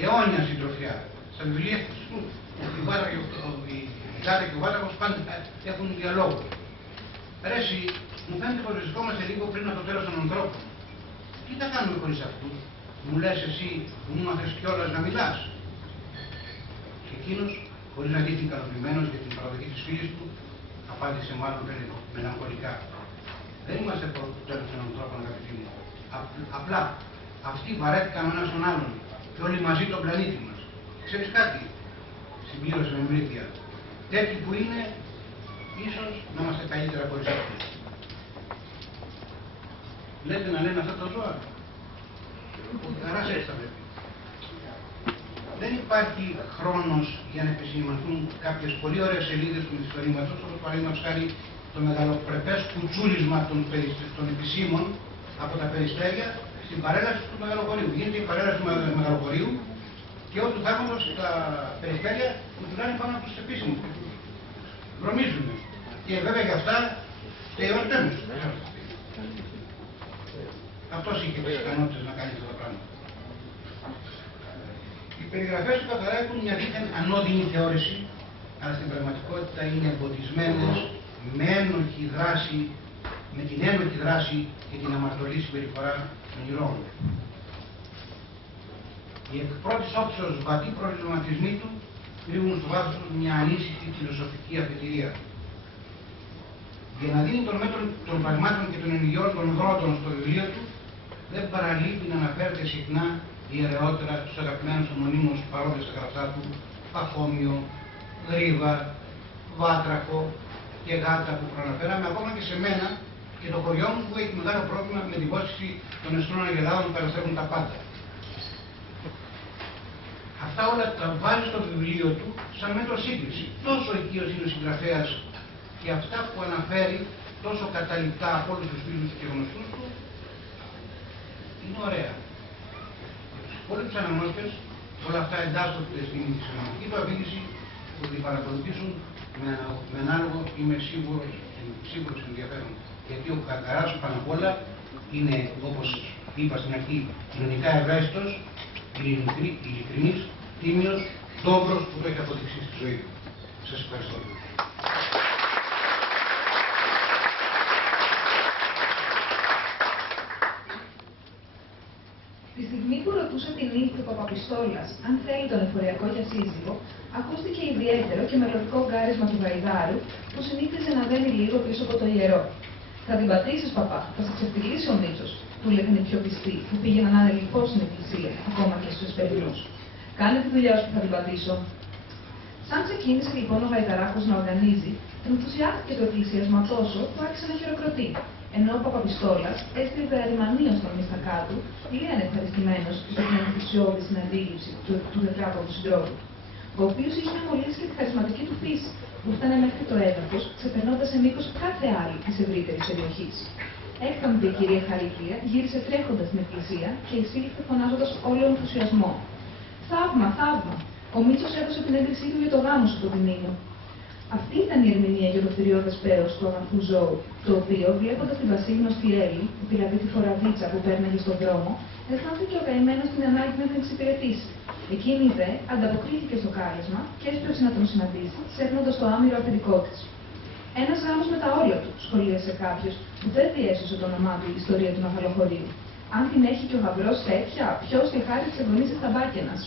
αιώνια συντροφιά. Στα βιβλία του η Γάτα και ο Βάτραχος πάντα έχουν διαλόγο. Ρε εσύ, μου φαίνεται πως βρισκόμαστε λίγο πριν από το τέλος των ανθρώπων. Τι θα κάνουμε χωρίς αυτούς? Μου λες εσύ που μου μάθες κιόλας να μιλάς? Και εκείνος, χωρίς να δείχνει ικανοποιημένος για την παραδοχή της φίλης του, απάντησε μάλλον μελαγχολικά. Δεν είμαστε προ το τέλος των ανθρώπων, αγαπητοί μου. Απλά αυτοί βαρέθηκαν ο ένας τον άλλον και όλοι μαζί τον πλανήτη μας. Ξέρεις κάτι? Συμπλήρωσε με μύθια. Τέτοιοι που είναι, ίσως να είμαστε καλύτερα χωρίς αυτούς. Λέτε να λένε αυτά τα ζώα? Χαράς έτσι θα πρέπει. Δεν υπάρχει χρόνος για να επισημανθούν κάποιες πολύ ωραίες σελίδες του μυθιστορήματος, όπως παραδείγματος χάρη το μεγαλοπρεπές κουτσούλισμα των επισήμων από τα περιστέρια στην παρέλαση του Μεγαλοχωρίου. Γίνεται η παρέλαση του Μεγαλοχωρίου και ό,τι θαύματος τα περιστέρια που τουλάνε πάνω από τους επίσημους. Βρωμίζουν. Και βέβαια για αυτά φταίει ο Αρτέμις. Αυτός είχε τις ικανότητες να κάνει αυτά τα πράγματα. Οι περιγραφές του καθαρά έχουν μια δίθεν ανώδυνη θεώρηση, αλλά στην πραγματικότητα είναι εμποδισμένες με την ένοχη δράση και την αμαρτωλή συμπεριφορά των ηρώων. Οι εκ πρώτης όψεως βατοί προβληματισμοί του κρύβουν στο βάθος του μια ανήσυχη φιλοσοφική αφετηρία. Για να δίνει τον μέτρο των πραγμάτων και των ενηγιών των δρότων στο βιβλίο του, δεν παραλείπει να αναφέρεται συχνά ιεραιότερα στους αγαπημένους ομονίμους παρόντες στα γραφτά του, Παχώμιο, Γρήβα, Βάτραχο και Γάτα που προαναφέραμε, ακόμα και σε μένα και το χωριό μου που έχει μεγάλο πρόβλημα με την υπόσχεση των εστρών αγελάδων που παραστρέφουν τα πάντα. Αυτά όλα τα βάζει στο βιβλίο του σαν μέτρο σύγκριση. Τόσο οικείος είναι ο συγγραφέας και αυτά που αναφέρει τόσο καταληπτά από όλους τους φίλους και γνωστούς του είναι ωραία. Όλοι τους αναγνώστες όλα αυτά εντάσσονται στην σημαντική του αφήγηση που την παρακολουθήσουν με ανάλογο, είμαι σίγουρος ενδιαφέρον. Γιατί ο Κακαράς πάνω απ' όλα είναι, όπως είπα στην αρχή, κοινωνικά ευαίσθητος, ειλικρινής, τίμιος, ντόμπρος που το έχει αποδειξει στη ζωή του. Σας ευχαριστώ. Τη στιγμή που ρωτούσε την νύχτα του Παπαπιστόλας αν θέλει τον εφοριακό για σύζυγο, ακούστηκε ιδιαίτερο και μελωδικό γκάρισμα του Γαϊδάρου που συνήθιζε να δένει λίγο πίσω από το ιερό. Θα την πατήσεις, παπά, θα σε ξεφτυλίσει ο Μίτσος, του λέγανε πιο πιστοί, που πήγαιναν να είναι λοιπόν στην εκκλησία, ακόμα και στους εσπερινούς. Κάνε τη δουλειά σου που θα την πατήσω. Σαν ξεκίνησε λοιπόν ο Γαϊδαράκος να οργανίζει, ενθουσιάστηκε το εκκλησιασμα τόσο που άρχισε να χειροκροτεί. Ενώ ο Παπαπιστόλας έστειλε αριμανίως τον μιστακά του, λίγαν ευχαριστημένος για την ενθουσιώδη συναντήληψη του τετράποδου συντρόφου, ο οποίος είχε αμολύσει και τη χαρισματική του φύση, που φτάνε μέχρι το έδαφος, ξεπερνώντας σε μήκος κάθε άλλη της ευρύτερης περιοχής. Έκαμπτε η κυρία Χαρίκλια, γύρισε τρέχοντας στην εκκλησία και εισήλθε φωνάζοντας όλο ενθουσιασμό. Θαύμα, θαύμα! Ο Μίτσος έδωσε την έγκρισή του για το γάμο σου, Κοντινή μου. Αυτή ήταν η ερμηνεία για το θηριώδες πέος του αγαθού ζώου, το οποίο, βλέποντας την πασίγνωστη Έλλη, δηλαδή τη φοραδίτσα που πέρναγε στον δρόμο, αισθάνθηκε ο καημένος την ανάγκη να την εξυπηρετήσει. Εκείνη δε ανταποκρίθηκε στο κάλεσμα και έσπευσε να τον συναντήσει, σέρνοντας το άμυρο αφεντικό της. Ένας γάμος με τα όρια του, σχολίασε κάποιος, που δεν διέσωσε το όνομά του η ιστορία του Ναχαλοχωρίου. Αν την έχει και ο γαμπρός τέτοια, ποιος τη χάρη της εμβονίζει στα μπάκενας.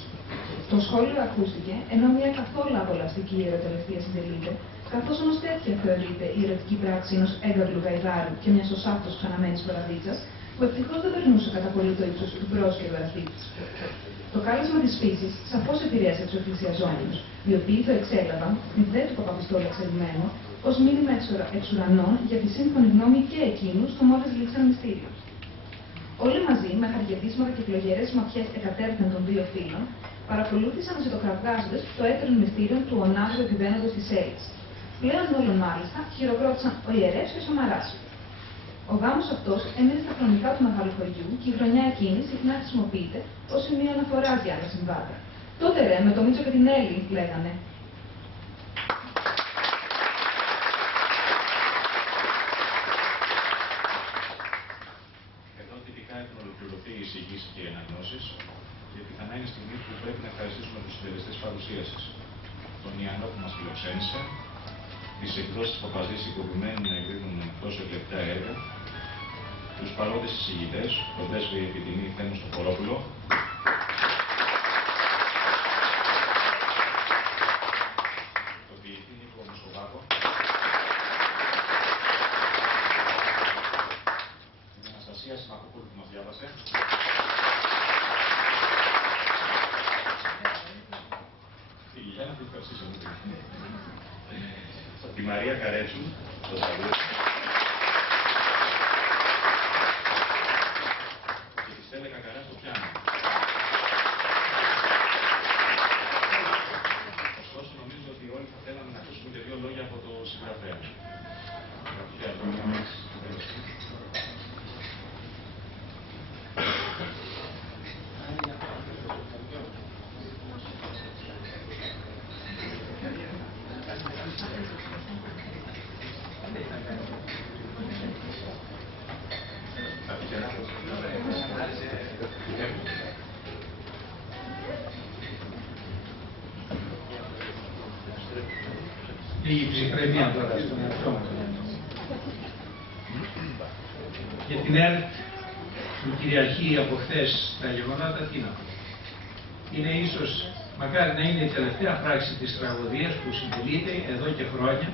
Το σχόλιο ακούστηκε, ενώ μια καθόλου απολαυστική ιεροτελευτία συντελείται, καθώς όμως τέτοια θεωρείται η ερωτική πράξη ενός έγκαβλου γαϊδάρου και μιας ως άκτος ξαναμένης φοραδίτσας, που ευτυχώς δεν περνούσε κατά πολύ το ύψος του πρόσκαιρου εαυτή της. Το κάλεσμα της φύσης σαφώς επηρέασε τους εκκλησιαζόμενους, οι οποίοι το εξέλαβαν, την δε του Παπαπιστόλα εξελιγμένο, ως μήνυμα εξ ουρανών για τη σύμφωνη γνώμη και εκείνους το μόλις λήξαν μυστήριο. Όλοι μαζί, με χαρκετίσματα και πλογερές ματιές εκατέρωθεν των δύο φίλων, παρακολούθησαν ζητοκραυγάζοντες το έτερο μυστήριο του ονάγου επιβαίνοντος της Έλλης. Πλέον όλων μάλιστα χειροκρότησαν ο ιερεύς και ο Σαμαράς. Ο γάμος αυτός έμεινε στα χρονικά του Μεγαλοχωριού και η χρονιά εκείνη συχνά χρησιμοποιείται ως σημείο αναφοράς για άλλα συμβάντα. Τότε ρε, με το Μίτσο και την Έλλη, λέγανε. Εδώ τυπικά έχουν ολοκληρωθεί οι εισηγήσεις και οι αναγνώσεις και πιθανά είναι στιγμή που πρέπει να ευχαριστήσουμε τους συντελεστές παρουσίασης. Τον Ιαννό που μας φιλοξένησε, τις εκδόσεις Παπαζήση που επιμένουν να εκδίδουν τόσο εκλεπτά έργα, τους παρόντες εισηγητές, τον Δέσποη Επιτιμή Θέμου Στοχορόπουλο, τον ποιητή Νίκο Μοσοβάκο, την Αναστασία Σιμακόπουλου που μας διάβασε, τη Λιάννα που ευχαριστήσαμε, τη Μαρία Καρέτσου, τον Σαββίδη, και τη Στέλλα Κακαρά στο πιάνο. Ωστόσο, νομίζω ότι όλοι θα θέλαμε να ακούσουμε και δύο λόγια από το συγγραφέα. Λίγη ψυχραιμία τώρα στον εαυτό μας. Για την ΕΡΤ που κυριαρχεί από χθες τα γεγονότα, τι να πω. είναι ίσως, μακάρι να είναι η τελευταία πράξη της τραγωδίας που συντελείται εδώ και χρόνια,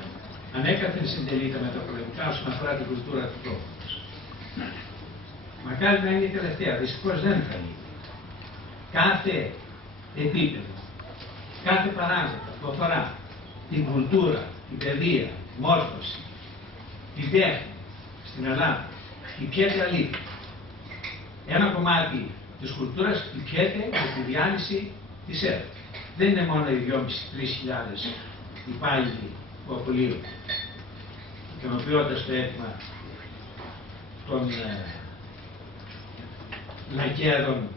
ανέκαθεν συντελείται με τα πολεμικά όσον αφορά την κουλτούρα του τόπου μας. Μακάρι να είναι η τελευταία, δυστυχώς δεν θα είναι. Κάθε επίπεδο, κάθε παράγοντα που αφορά την κουλτούρα, την παιδεία, τη μόρφωση, την τέχνη στην Ελλάδα, χτυπιέται αλήθεια. Ένα κομμάτι της κουλτούρας χτυπιέται με τη διάλυση της ΕΡΤ. Δεν είναι μόνο οι 2.500-3.000 υπάλληλοι που απολύονται, ικανοποιώντας το αίτημα των λακέδων,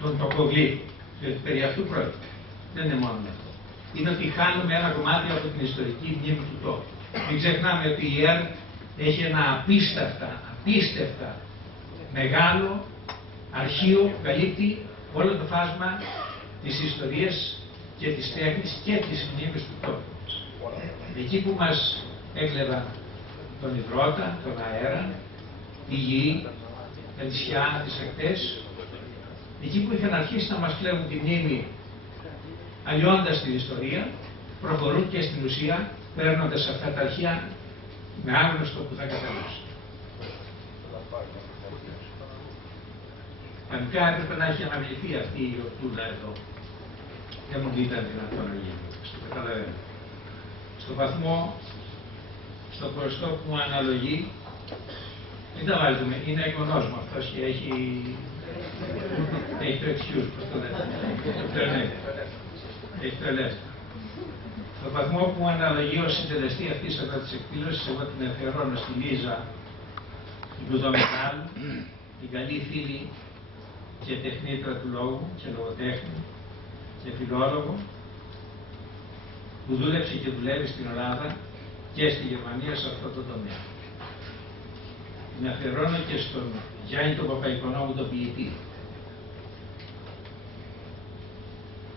των τοκοβλήτων, διότι περί αυτού πρόκειται. Δεν είναι μόνο αυτό. Είναι ότι χάνουμε ένα κομμάτι από την ιστορική μνήμη του τόπου. Μην ξεχνάμε ότι η ΕΡΤ έχει ένα απίστευτα μεγάλο αρχείο που καλύπτει όλο το φάσμα της ιστορίας και της τέχνης και της μνήμης του τόπου. Εκεί που μας έκλεβαν τον υδρότα, τον αέρα, τη γη, τα νησιά, τις ακτές, εκεί που είχαν αρχίσει να μας κλέβουν τη μνήμη αλλιώντας την ιστορία, προχωρούν και στην ουσία παίρνοντας αυτά τα αρχεία με άγνωστο που θα καταλήξουν. Κανονικά έπρεπε να έχει αναβληθεί αυτή η γιορτούλα εδώ. Δεν μου ήταν δυνατόν να γίνει. Στο καταλαβαίνω. Στο βαθμό, στο ποσοστό που μου αναλογεί, μην τα βάζουμε, είναι εγγονός μου αυτός και έχει το excuse, πώς το λέτε, έχει το ελεύθερο. Στο βαθμό που μου αναλογεί ως συντελεστή αυτής εδώ της εκδήλωσης, εγώ την αφιερώνω στη Λίζα, την Κουδομετάλου, την καλή φίλη και τεχνήτρα του λόγου και λογοτέχνη και φιλόλογο, που δούλεψε και δουλεύει στην Ελλάδα και στη Γερμανία σε αυτό το τομέα. Την αφιερώνω και στον Γιάννη τον Παπαϊκονόμου τον ποιητή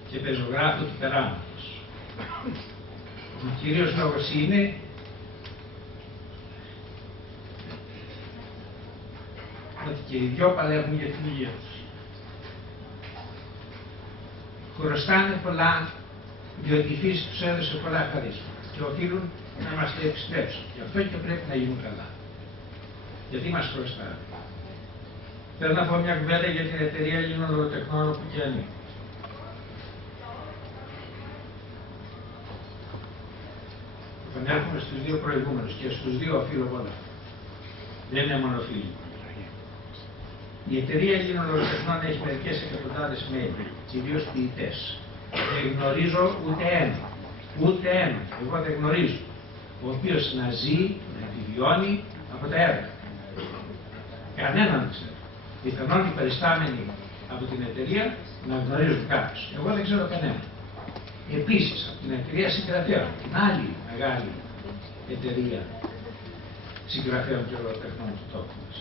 και πεζογράφο του περάματος. Ο κύριος λόγος είναι ότι και οι δυο παλεύουν για την υγεία τους. Χρωστάνε πολλά, διότι η φύση τους έδωσε πολλά χαρίσματα και οφείλουν να μας τα επιστρέψουν. Γι' αυτό και πρέπει να γίνουν καλά. Γιατί μας χρωστάνε. Θέλω να πω μια κουβέντα για την εταιρεία Ελλήνων Λογοτεχνών που και ανήκω. Επανέρχομαι στους δύο προηγούμενους και στους δύο οφείλω πολλά. Δεν είναι μόνο φίλοι. Η εταιρεία Ελλήνων Λογοτεχνών έχει μερικές εκατοντάδες μέλη, κυρίως ποιητές. Δεν γνωρίζω ούτε ένα, εγώ δεν γνωρίζω, ο οποίος να ζει, να επιβιώνει από τα έργα. Κανέναν δεν ξέρω. Πιθανόν οι περιστάμενοι από την εταιρεία να γνωρίζουν κάποιους. Εγώ δεν ξέρω κανέναν. Επίσης, από την εταιρεία Συγγραφέων, την άλλη μεγάλη εταιρεία συγγραφέων και λογοτεχνών του τόπου μας.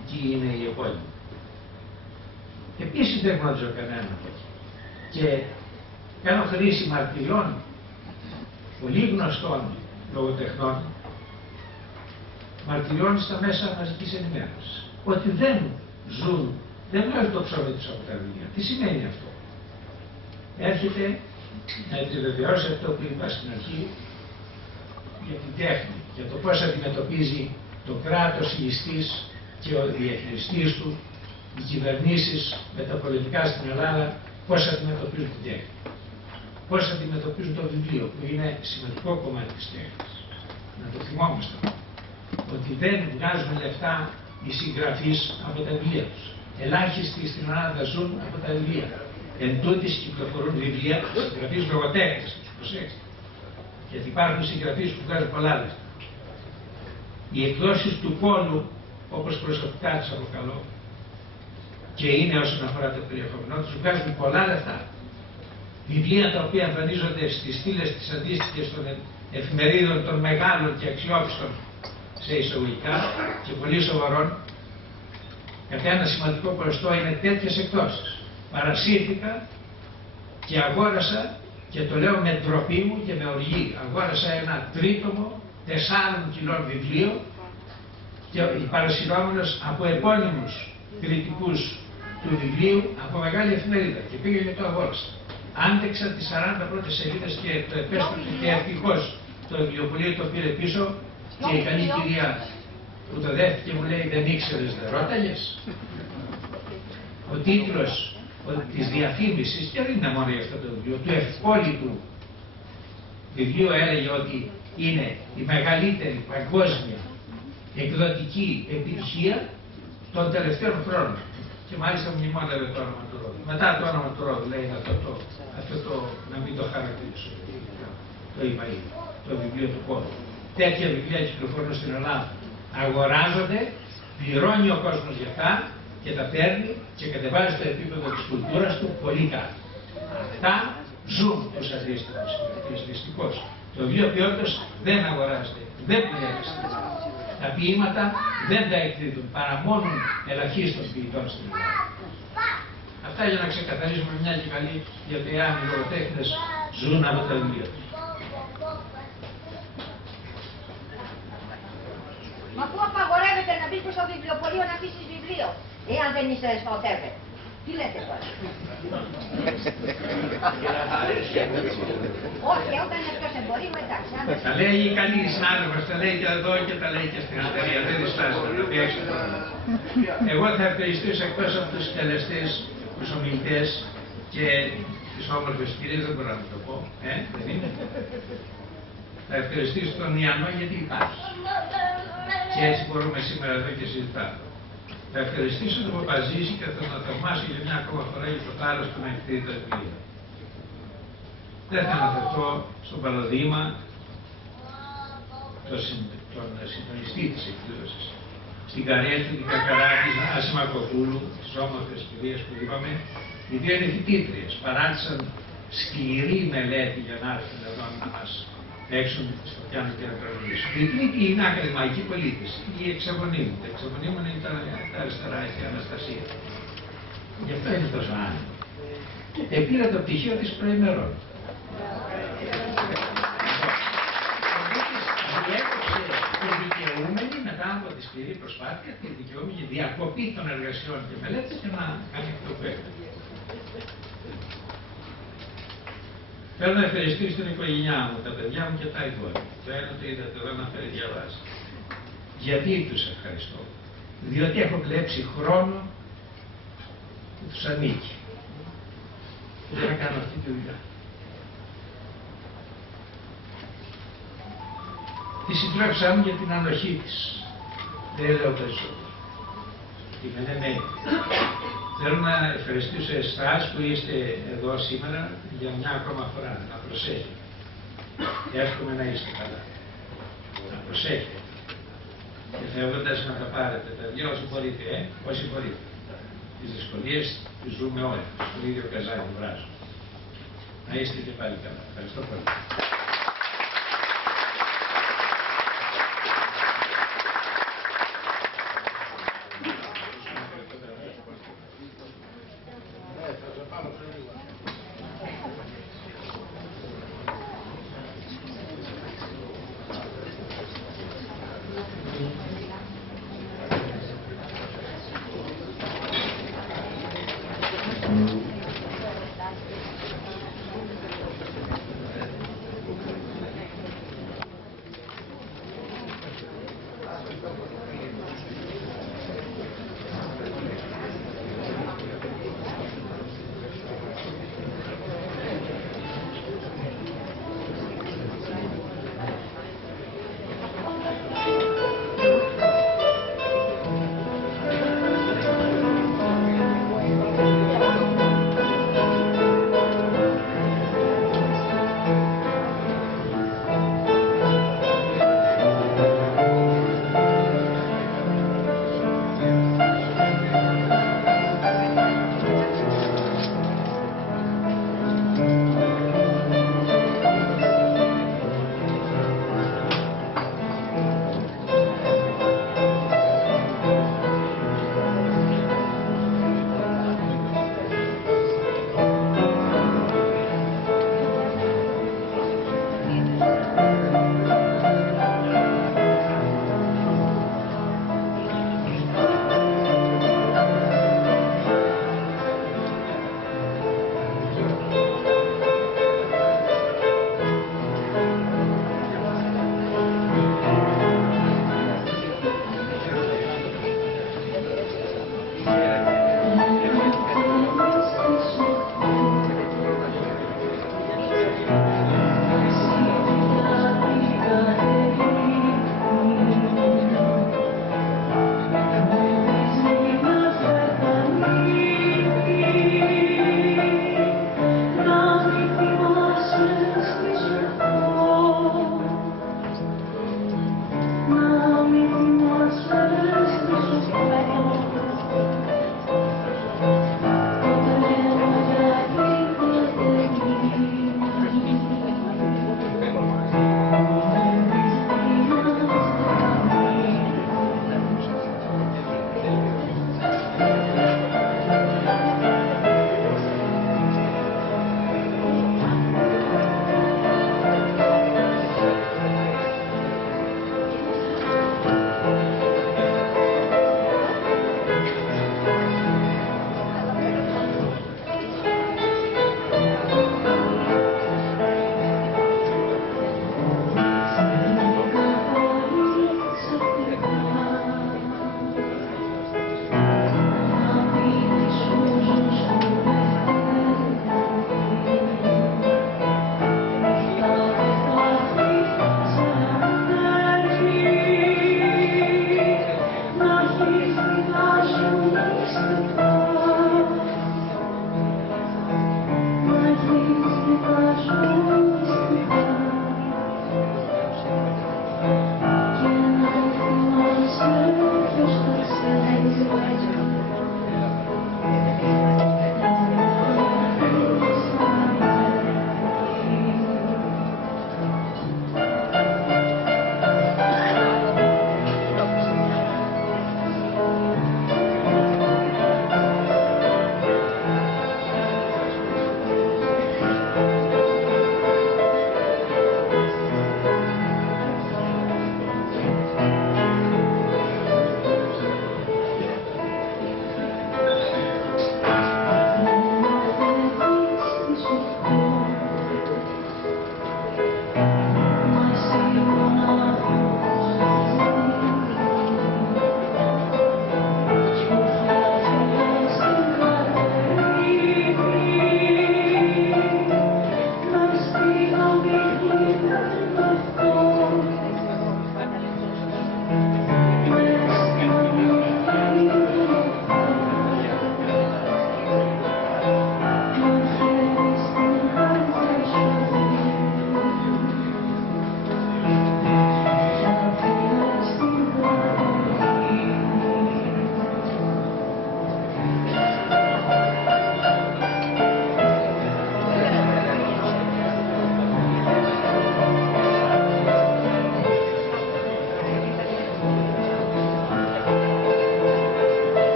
Εκεί είναι η επώνυμη. Επίσης δεν γνωρίζω κανέναν. Και κάνω χρήση μαρτυριών πολύ γνωστών λογοτεχνών, μαρτυριών στα μέσα μαζικής ενημέρωσης. Ότι δεν ζουν, δεν βγάζουν το ψωμί τους από τα βιβλία. Τι σημαίνει αυτό? Έρχεται να επιβεβαιώσει αυτό που είπα στην αρχή για την τέχνη, για το πώς αντιμετωπίζει το κράτος ληστής και ο διαχειριστής του, οι κυβερνήσεις με τα πολιτικά στην Ελλάδα, πώς αντιμετωπίζουν την τέχνη. Πώς αντιμετωπίζουν το βιβλίο, που είναι σημαντικό κομμάτι της τέχνης. Να το θυμόμαστε. Ότι δεν βγάζουν λεφτά οι συγγραφείς από τα βιβλία τους. Ελάχιστοι στην Ελλάδα ζουν από τα βιβλία. Εν τούτης κυκλοφορούν βιβλία, συγγραφείς λογοτέχνες, τους προσέξτε. Γιατί υπάρχουν συγγραφείς που βγάζουν πολλά λεφτά. Οι εκδόσεις του Πόλου, όπως προσωπικά τις αποκαλώ, και είναι όσον αφορά το περιεχόμενό τους, βγάζουν πολλά λεφτά. Βιβλία τα οποία εμφανίζονται στις στήλες της αντίστοιχης των εφημερίδων των μεγάλων και αξιόπιστων σε εισαγωγικά και πολύ σοβαρών, κατά ένα σημαντικό ποσοστό είναι τέτοιες εκδόσεις. Παρασύρθηκα και αγόρασα, και το λέω με ντροπή μου και με οργή, αγόρασα ένα τρίτομο 4 κιλών βιβλίο και παρασυρώμενος από επώνυμους κριτικούς του βιβλίου από μεγάλη εφημερίδα και πήγα και το αγόρασα. Άντεξα τις 40 πρώτες σελίδες και το επέστρεψε και ευτυχώς το βιβλιοπωλείο το πήρε πίσω και η καλή κυρία που το δέχτηκε μου λέει δεν ήξερες, δεν ρώταγες. Ο τίτλος της διαφήμισης και δεν είναι μόνο για αυτό το βιβλίο, του ευπόλυτου βιβλίου έλεγε ότι είναι η μεγαλύτερη παγκόσμια εκδοτική επιτυχία των τελευταίων χρόνων. Και μάλιστα μου μνημόνευε το όνομα του Ρόδου. Μετά το όνομα του Ρόδου λέει αυτό το να μην το χαρακτηρίσω. Το είπα ήδη, το βιβλίο του κόσμου. Τέτοια βιβλία κυκλοφορούν στην Ελλάδα. Αγοράζονται, πληρώνει ο κόσμος για αυτά και τα παίρνει και κατεβάζει στο επίπεδο της κουλτούρας του πολύ κάτω. Αυτά ζουν τους αντίστοιχους. Δυστυχώς. Το βιβλίο ποιότητας δεν αγοράζεται, δεν πληρώνεται. Τα ποίηματα δεν τα εκδίδουν παρά μόνο ελαχίστων ποιητών στην Ελλάδα. Αυτά για να ξεκαθαρίσουμε μια και καλή γιατί αν οι λογοτέχνες ζουν από τα βιβλία τους. Μα πού απαγορεύεται να μπεις στο βιβλιοπωλείο να αφήσεις βιβλίο, εάν δεν είσαι σποτεύε. Τι λέτε τώρα. Όχι, όταν είναι εκτός εμπορίου, εντάξει. Τα λέει η καλή συνάδελφος, τα λέει και εδώ και τα λέει και στην εταιρεία. Δεν διστάζω να πει έξω. Εγώ θα ευχαριστήσω εκτός από τους συντελεστές, τους ομιλητές και τις όμορφες κυρίες, δεν μπορώ να το πω. Δεν είναι. Θα ευχαριστήσω τον Ιαννό γιατί υπάρχει. Και έτσι μπορούμε σήμερα εδώ και συζητάμε. Θα ευχαριστήσω τον Παπαζήση και θα τον θαυμάσω για μια ακόμα φορά για το θάρρος του να εκδίδει τα βιβλία. Δεν θα αναφερθώ στον Παλωδήμα, τον συντονιστή της εκδήλωσης, στην Καρέλτη, την Κακαράκη, την Άσημα Κοτούλου, τις όμορφες κυρίες που είπαμε, οι δύο είναι φοιτήτριες, παράτησαν σκληρή μελέτη για να έρθουν εδώ να μας έξω στο πιάνο και να τραγουδήσουν. Η τρίτη είναι ακαδημαϊκή πολίτης, η εξαμονή μου. Τα εξαμονή μου είναι τα αριστερά και η Αναστασία. Γι' αυτό είναι τόσο άνεμο. Πήρα το πτυχίο της προημερών. Διέκοψε τη δικαιούμενη μετά από τη σκληρή προσπάθεια, τη δικαιούμενη διακοπή των εργασιών και μελέτης και να κάνει αυτό που έκανε. Θέλω να ευχαριστήσω την οικογένειά μου, τα παιδιά μου και τα εγγόνια. Το ένα το είδατε εδώ να φέρει διαβάσει. Γιατί τους ευχαριστώ. Διότι έχω κλέψει χρόνο που τους ανήκει. Για να κάνω αυτή τη δουλειά. Τη συντρόφισσα μου για την ανοχή της. Δεν λέω περισσότερο. Τη μενεμένη. Θέλω να ευχαριστήσω εσάς που είστε εδώ σήμερα για μια ακόμα φορά. Να προσέχετε. Και εύχομαι να είστε καλά. Να προσέχετε. Και φεύγοντας να τα πάρετε τα δυο όσοι μπορείτε, όσοι μπορείτε. Τις δυσκολίες τις ζούμε όλοι. Στο ίδιο καζάνι βράζω. Να είστε και πάλι καλά. Ευχαριστώ πολύ.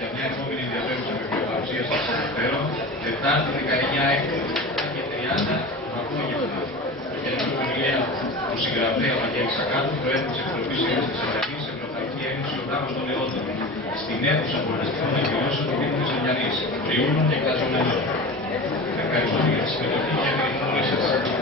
για μια επόμενη ενδιαφέρουσα βιβλιοπαρουσία σας αναφέρω, Τετάρτη 19 Έκτου και 30 απόγευμα. Για την ομιλία του συγγραφέα Βαγγέλη Σακάτου, Προέδρου της Επιτροπής Ένωσης της Ελληνικής, Ευρωπαϊκή Ένωση Οδάμων των Αιώντων, στην αίθουσα πολιτιστικών εκδηλώσεων του Δήμου της Ελληνικής, Ιούνων και Καζομένων. Ευχαριστώ για τη συμμετοχή και την γνώμη σας.